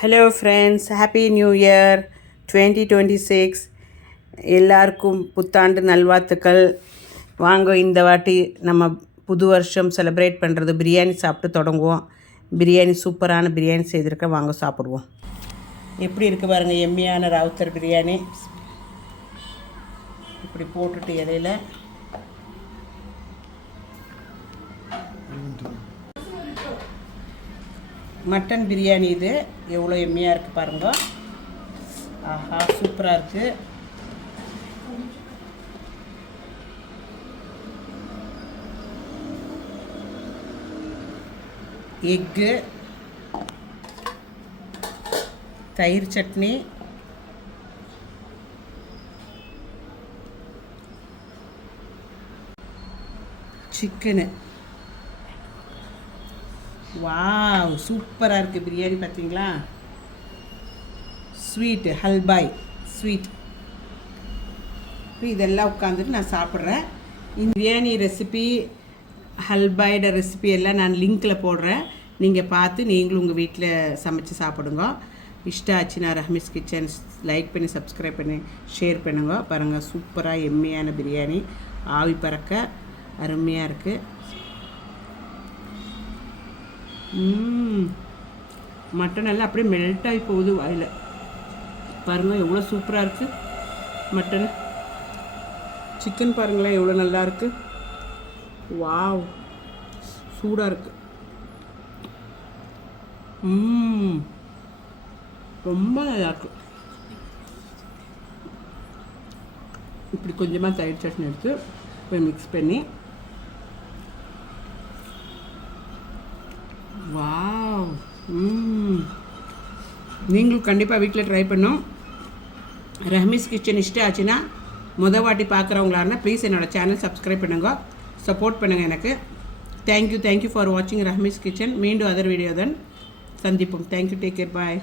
Hello friends, happy new year 2026. எல்லாருக்கும் புத்தாண்டு நல்வாழ்த்துக்கள். வாங்க, இந்த வாட்டி நம்ம புது வருஷம் செலிப்ரேட் பண்ணுறது பிரியாணி சாப்பிட்டு தொடங்குவோம். பிரியாணி சூப்பரான பிரியாணி செய்திருக்கேன், வாங்க சாப்பிடுவோம். எப்படி இருக்குது பாருங்கள், எம்மியான ராவுத்தர் பிரியாணி. இப்படி போட்டுட்டு இலையில் மட்டன் பிரியாணி. இது எவ்வளோ எம்மியாக இருக்குது பாருங்க. ஆஹா, சூப்பராக இருக்குது. எக்கு, தயிர் சட்னி, சிக்கனு. வாவ், சூப்பராக இருக்குது பிரியாணி. பார்த்தீங்களா? ஸ்வீட்டு, ஹல்பாய் ஸ்வீட். இப்போ இதெல்லாம் உட்காந்துட்டு நான் சாப்பிட்றேன். இந்த பிரியாணி ரெசிபி, ஹல்பாயோட ரெசிபி எல்லாம் நான் லிங்க்கில் போடுறேன். நீங்கள் பார்த்து நீங்களும் உங்கள் வீட்டில் சமைச்சு சாப்பிடுங்க. இஷ்டம் ஆச்சுன்னா ரஹ்மீஸ் கிச்சன் லைக் பண்ணி, சப்ஸ்கிரைப் பண்ணி, ஷேர் பண்ணுங்க. பாருங்கள், சூப்பராக எம்மியான பிரியாணி, ஆவி பறக்க அருமையாக இருக்குது. மட்டன் எல்லாம் அப்படியே மெல்ட் ஆகி போகுது வாயில். பாருங்கள் எவ்வளோ சூப்பராக இருக்குது மட்டன். சிக்கன் பாருங்களேன் எவ்வளோ நல்லா இருக்குது. வாவ், சூடாக இருக்குது. ரொம்ப நல்லா இருக்கு. இப்படி கொஞ்சமாக தயிர் சட்னி எடுத்து போய் மிக்ஸ் பண்ணி, வாவ், நீங்களும் கண்டிப்பாக வீட்டில் ட்ரை பண்ணோம். ரஹ்மீஸ் கிச்சன் இஷ்டம் ஆச்சுன்னா வாட்டி பார்க்குறவங்களாருன்னா ப்ளீஸ் என்னோடய சேனல் சப்ஸ்கிரைப் பண்ணுங்க, சப்போர்ட் பண்ணுங்கள் எனக்கு. தேங்க்யூ ஃபார் வாட்சிங் ரஹ்மீஸ் கிச்சன். மீண்டும் அதர் வீடியோ தான் சந்திப்போம். தேங்க்யூ, டேக் கேர், பாய்.